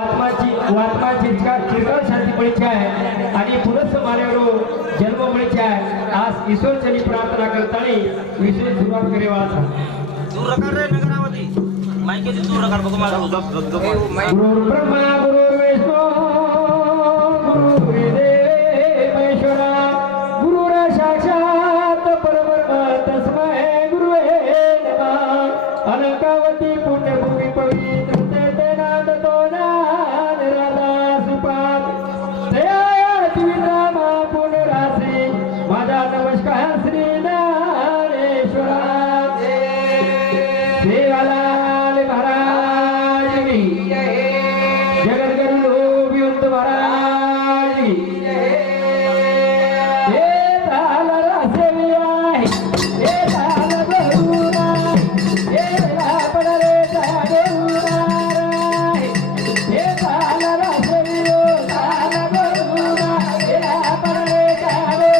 वात्माची चिरकाल शांती पडीची आहे आणि पुनः मारेवरो जन्म मिळची आहे आज ईश्वर चली प्रार्थना करतानी विषय सुरुवात करे वाचा दूर कर रे नगरावती माइक के दूर कर बघ मला गुरु ब्रह्मा गुरु विष्णू गुरु देव महेश्वरा गुरु साक्षात परब्रह्म तस्मै गुरुवे नमः अलंकावती पुण्यभूमी पवित्र नमस्कार श्री ज्ञानेश्वरा सेवालाल महाराज की जगद्गुरु लोभिवंत महाराज की हे ताला सेविया हे ताला बहुरा हे पडरे ताडुरा हे ताला सेवियो ताला बहुरा हे पडरे ताडुरा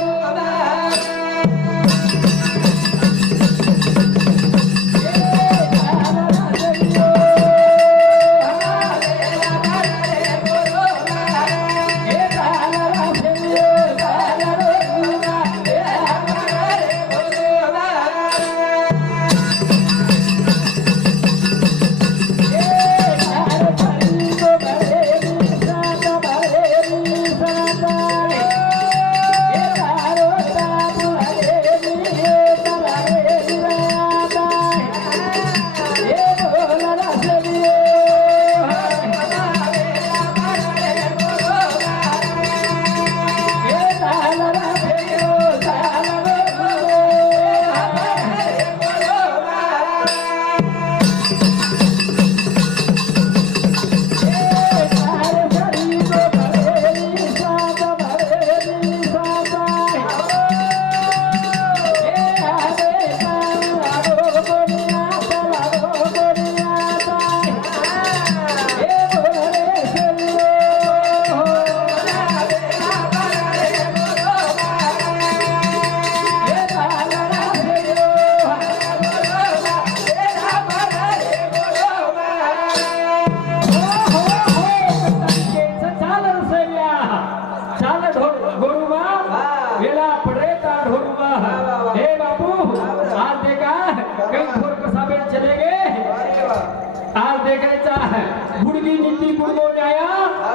गुड़गी नीति गुड़गो न्याया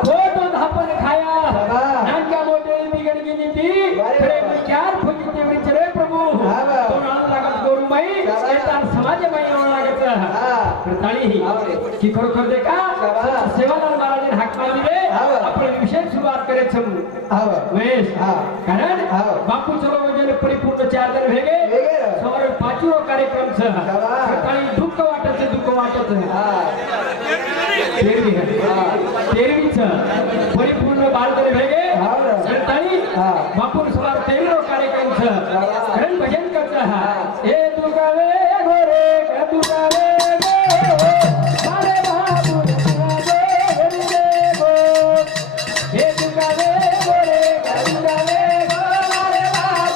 फोटो धापन खाया नानका मोटे बिगड़गी नीति खरे विचार फुजिते विचरे प्रभु तो नाम लागत गोरुमाई एतान समाज में येऊन लागत प्रताळी की खरोखर देखा सेवालाल महाराज हाक मारले आपण विषय सुरुवात करे छम वेश कारण बापू चलो म्हणजे परिपूर्ण 4 दिन भेगे सवार 5 कार्यक्रम छ प्रताळी दुःख वाटत तेरवीच परिपूर्ण बालदरे भेगे सरतानी बापूर सवार 13 कार्यक्रम छ कारण भजन करता हे दुगावे गोरे दुगावे मारे बापू हे दुगावे गोरे दुगावे मारे बापू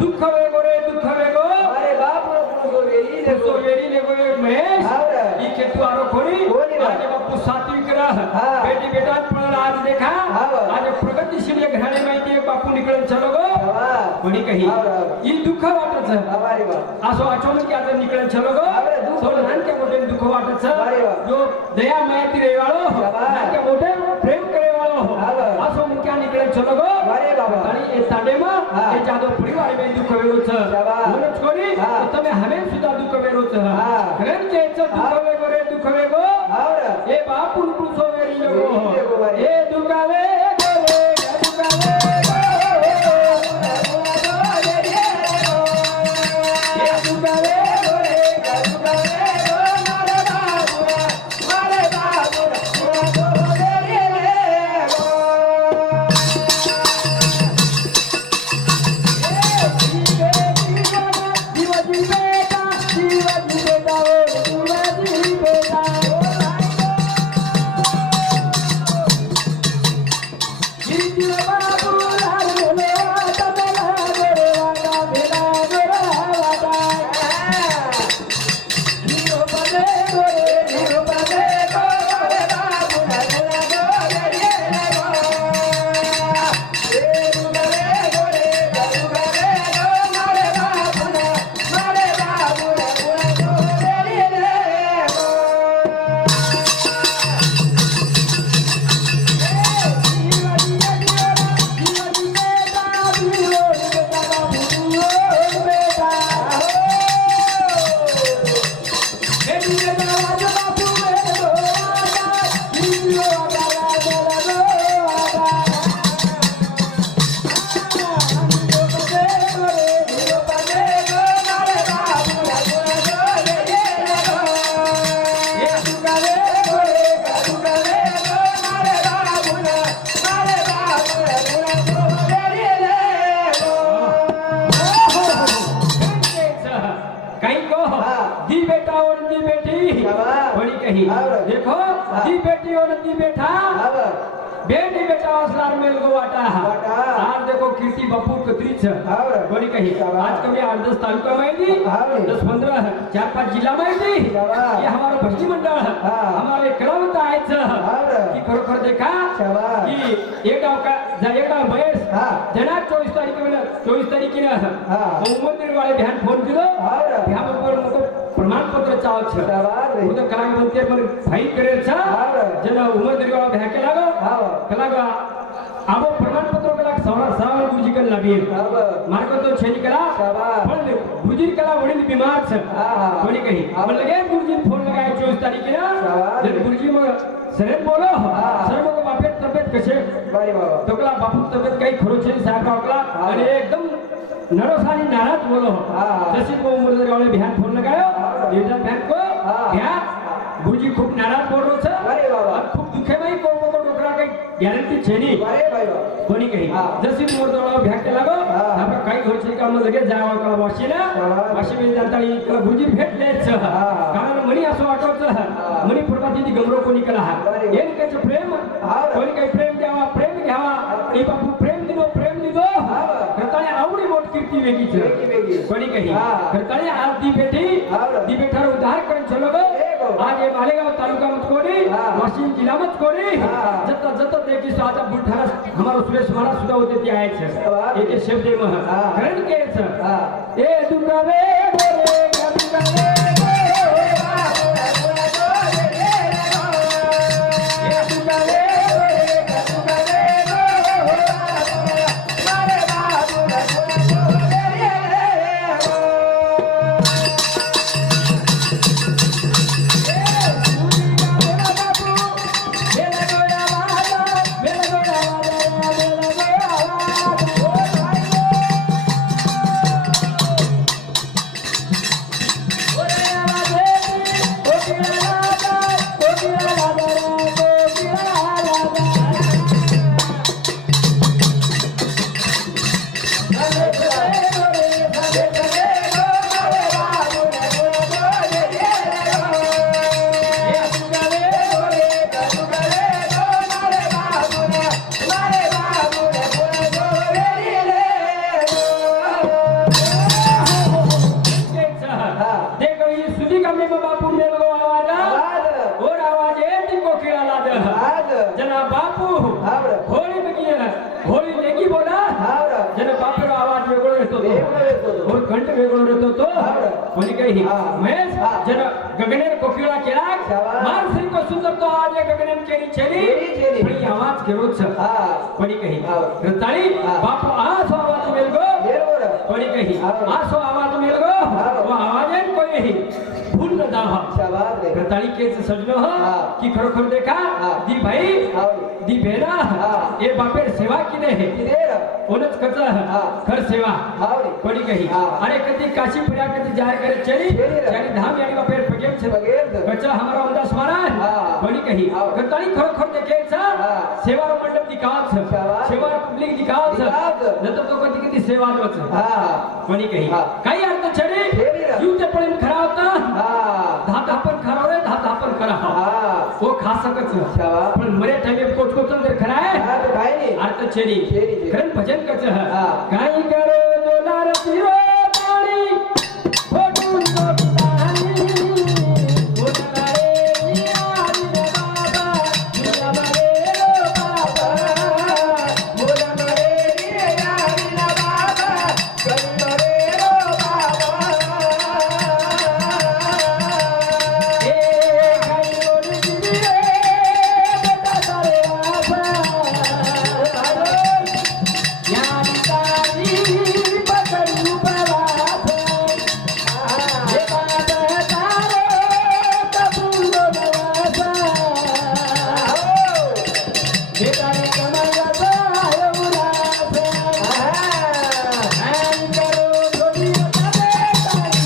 दुःख वेगो रे दुःख वेगो अरे बाप रे तो वेरी ने कोई महेश ई केतु आरो खोली आज बापू सात्विक रह बेटी बेटा पण आज देखा आज प्रगतिशील एक घराणे माहिती एक बापू निकळून चलो गो कोणी काही ही दुःख वाटच असो अचानक की आता निकळून चलो गो तो लहान त्या मोठे दुःख वाटच जो दया मायाती रेवाळो लहान त्या मोठे प्रेम करेवाळो असो मुख्या निकळून चलो गो आणि ए ताडेमा ए जादो परिवार में दुःख वेरोच म्हणून कोणी તમે हमें सुद्धा दुःख वेरोच कारण के दुःख वेगो रे दुःख वेगो ए बापू कुसो वेरी लगो ए दुःखावे गोरे दुःखावे देखो दी बेटी और दी बेटा बेटी बेटा असलार मेल गो वाटा आज देखो कीर्ति बप्पू कत्रीच कोणी काही आज कभी 8-10 तालुका में दी 10-15 4-5 जिला में दी ये हमारा भक्ति मंडल हमारे कलावंत आहेत की खरोखर देखा की एक गाव का एक गाव बयस जना 24 तारीख उमरदिर वाले ध्यान फोन दिलो ध्यान पर मको प्रमाणपत्र चाव छ उद कला मंत्री पर फाई करेल छ जना उमरदिर वाला भ्या के लागो कलागा आबो प्रमाणपत्र कला सवाल गुरुजी कन लाबी मार्क तो छेनी कला पण गुरुजी कला वडील बीमार छ कोणी काही आपण लगे गुरुजी फोन लगाय 24 तारीखला जर गुरुजी मग सरेत बोलो सर मग बापे तब्येत कसे बारी बाबा तो कला बापू तब्येत काही खरो छे साहेब काकला आणि एकदम नरोसानी नाराज बोलो जैसे को उमरदिर वाले ध्यान फोन लगायो देवदास बहन को क्या गुरुजी खूब नाराज बोल रहे छ अरे बाबा खूब दुखे में को डोकरा के गॅरंटी छेनी अरे भाई कोणी काही जशी मोरदोळा भ्याके लागो आपण काही घरचे काम लगे जावा का वाशीला वाशी में जाताळी गुरुजी भेटले छ कारण मनी असो वाटवच मनी प्रभाती गमरो कोणी केला एक कच प्रेम कोणी काही प्रेम घ्यावा ई बापू प्रेम दिनो करताळे आवडी मोठ कीर्ती वेगळी छ कोणी काही करताळे आज दी बेठार उद्धार करून चलो आज ये मालेगांव तालुका मत कोणी वाशिम जिल्हा मत कोणी जत देखी साजा बुलढाणा हमारा सुरेश महाराज सुद्धा होते ते आहेत एक शब्द मह कारण के ए दुर्गावे गोरे दुर्गावे What कही हा. महेश हा. जन गगनेर कोकिळा केला शाबास. मानसिक को सुंदर तो आज गगनेम केली केली. छेली पण आवाज केरो छ हा पडी कही हा. रताळी हा. बाप आसो आवाज मेलगो बरोबर पडी कही हा. आसो आवाज मेलगो हा. वो आवाजेन कोई ही भूल न जाहा शाबास रे रताळी केच सजलो ह हा. की खरोखर देखा हा. दी भाई हाव दी बेना हा. ए बापेर सेवा किने है किदेर ओनच कच हा. खर सेवा हाव रे पडी कही हा. अरे कदी काशी पुरा कदी जाय करे चली चली रे. यानी धाम यानी बापेर पगेम छ बगैर कच्चा हमारा उदास महाराज हा. बड़ी कही हा. रताळी खरोखर देखे छ हा. सेवा मंडप दिखावत छ शाबास. सेवा पब्लिक दिखावत छ दिखावत. न तो कदी कदी सेवा होत छ हा बड़ी कही हा. काही अर्थ छडी चली रे. जीव ते पण खरा होता हा धात आपण खरा रे धात आपण करा हा वो खा सकत छ शाबास. पण मरे टाइम कोच कोच अंदर खरा है हा तो काय नाही अर्थ छडी छेडी. खरं भजन कच हा. काही करो जोलार पिरो पाणी फोटून कोटानी बोलणारे यारी रे बाबा बोलणारे रो बाबा बोलणारे रे यारी ना बाबा बोलणारे रो बाबा ए काही बोलती रे बेटा सारे आसा यारी तारी पकडू बरास हे बाबा तारो कबूल नवासा हे तारे कमळाचा उरास आणि करो दोन्ही वतावे तारी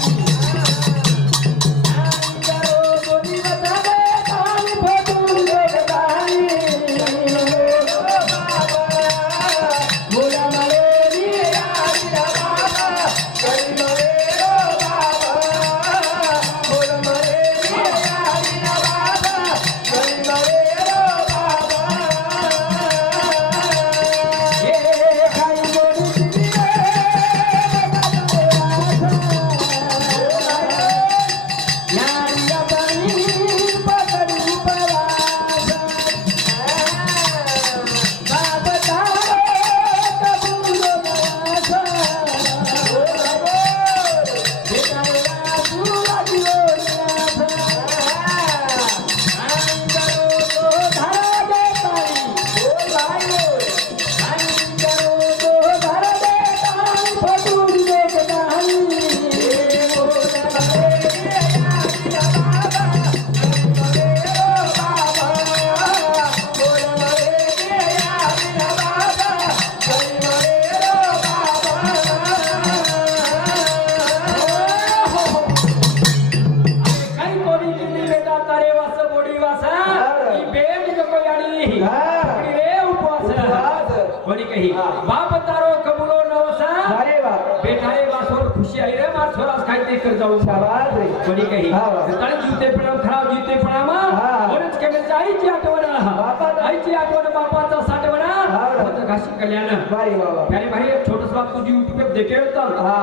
आणि करो दोन्ही वतावे तारी फटून लोकदारी बोला मलेरी यारी ना बाबा बोलणारे रो बाबा बोलणारे रे यारी ना बाबा बोलणारे रो बाबा हे काही बोलती यारी अपनी पकडी परास बाप तारो कबूल नवासा हे तारे राजू वाजियो नासा आणि करो तो धरा दे तारी आणि करो तो धरा दे तारी फटून लोकदारी काही कोणी किती बेटा तारे वास बोडी वासा ही बेट जको याडी पकडी रे उपवास कोणी कही बाप तारो कबूलो नवसा अरे वा बेटा रे वासोर खुशी आई रे मार छोरास खाई ते कर जाऊ शाबास रे कोणी कही हा, वा. ताळे जीते प्रणाम खराब जीते प्रणाम हा. ओरच केले आईची आठवण बापाचा. आईची आठवण बापाचा साठवण हा. होतं घाशी कल्याण बारी बाबा प्यारे भाई एक छोटस बात तुझी YouTube पे देखे होता हा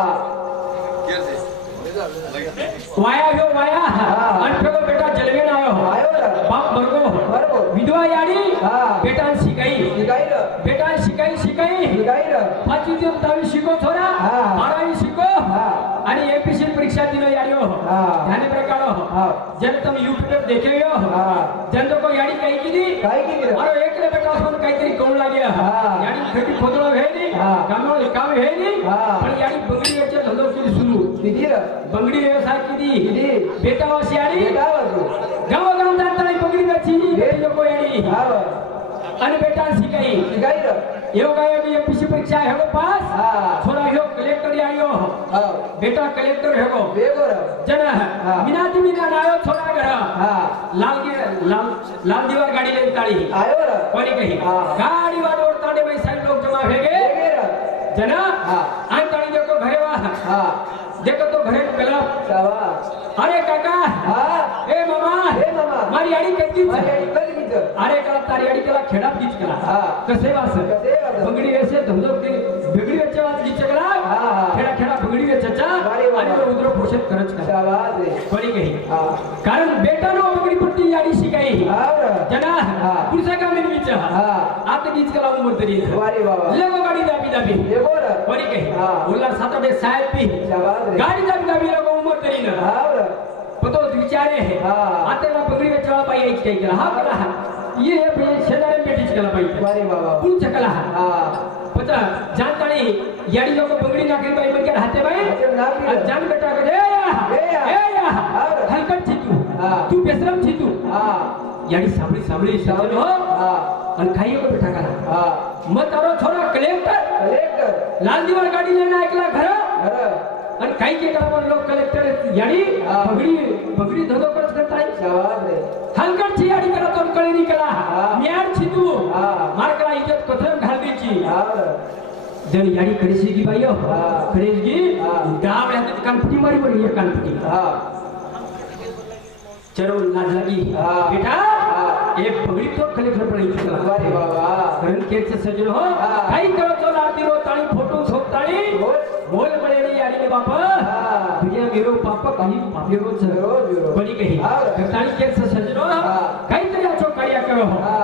वाया हो वाया आणि फेगो बेटा जलवेन आयो आयो ना बाप बरगो बरोबर विधवा याडी हा. बेटा शिकाई शिकायलं बेटा शिकाई शिकायलं 5वी ते 10वी शिको थोडा हा. 12वी शिको हा. आणि एपीसी परीक्षा दिलो याडियो हा. ध्यान प्रकार हा. जन तुम YouTube पे देखे हो हा जन को याडी काही की दी काय केली मारो एकले बेटा आपण काहीतरी कौन लागेल हा. याडी खटी खोदळो हेली हा. काम हेली हा. पण याडी बंगडी याचे धंदो केली सुरू किती रे बंगडी व्यवसाय किती किती बेटा वासी याडी काय वाजू गाव जाताना बंगडी वेची बेटी लोक याडी हा वा आणि बेटा शिकाई शिकायलं यो काय एपीसी परीक्षा हेगो पास हा थोड़ा ह्यो कलेक्टर आयो हा बेटा कलेक्टर हेगो बेगोर जन हा. मिनाती मिना आयो थोड़ा घर हा लाल दीवार गाड़ी ले ताड़ी आयो रे कोणी कही हा. गाड़ी वाले और ताड़े में सारे लोग जमा भेगे बेगेर जना हा. आन ताड़ी देखो घरे वा हा देखो तो घरे पेला शाबास अरे काका हा ए मामा हे मामा मारी आड़ी कच्ची माझ्या इकडे किती अरे कला तारी आड़ी कला खेड़ा गीच कला हा. कसे वास कसे वास? बंगडी ऐसे धंधो के बिगड़ी वेचे वास गीच कला हा. खेड़ा खेड़ा बंगडी वेचचा अरे वा. आणि तो उधर पोषित करच का शाबास रे कोणी कही हा कारण बेटा नो बंगडी पट्टी याडी शिकाई हा रे जना हा. पुरुषा का में गीच हा आता गीच कला उमर तरी वारी बाबा लेगो गाड़ी दाबी दाबी बेगोर कोणी कही हा. उल्ला सातडे साहेब पी शाबास रे गाड़ी दाबी दाबी लोगो उमर तरी ना हा बर पण तो विचारे है हा. आता ना पगडी वेचवा पाहिजे काही केला हा केला हा ये शेजारी पेटीच केला पाहिजे अरे बाबा पुढचा केला हा हा पता जानताणी याडी लोक बंगडी नाखली बाई म्हणजे हाते बाई हाते नाखली. आणि जान बेटा ए या हलकट छी हा. तू बेसरम छी तू हा याडी साबळी हो हा आणि काही लोक बेटा करा हा मग तारो छोरा कलेक्टर कलेक्टर लाल दिवार गाडी लेना ऐकला घर घर आणि काही के करा लोक कलेक्टर याडी हा. बगडी धोधो करत करताय शाबास रे हलकट छी याडी करा तो कळे निकला हा. म्यार छी तू हा. मार करा इज्जत कथरम घाल द्यायची हा बर जण याडी करेसी की बाई हा. करेसी हा. गाव यात कानपटी मारी बरी या कानपटी हा चलो लाज लगी हा. बेटा हा. एक पगड़ी तो कलेक्टर पर ही चला अरे बाबा करण केट से सजन हो हा. काही करो तो लाती रो ताली फोटो सोप ताली बोल. बोल बड़े नहीं यारी ने बापा हा. दुनिया मेरो पापा कहीं पापी रोज रोज. बड़ी कही हा. ताली केट से सजन हो हा. काही तरी आचो कार्य करो हा.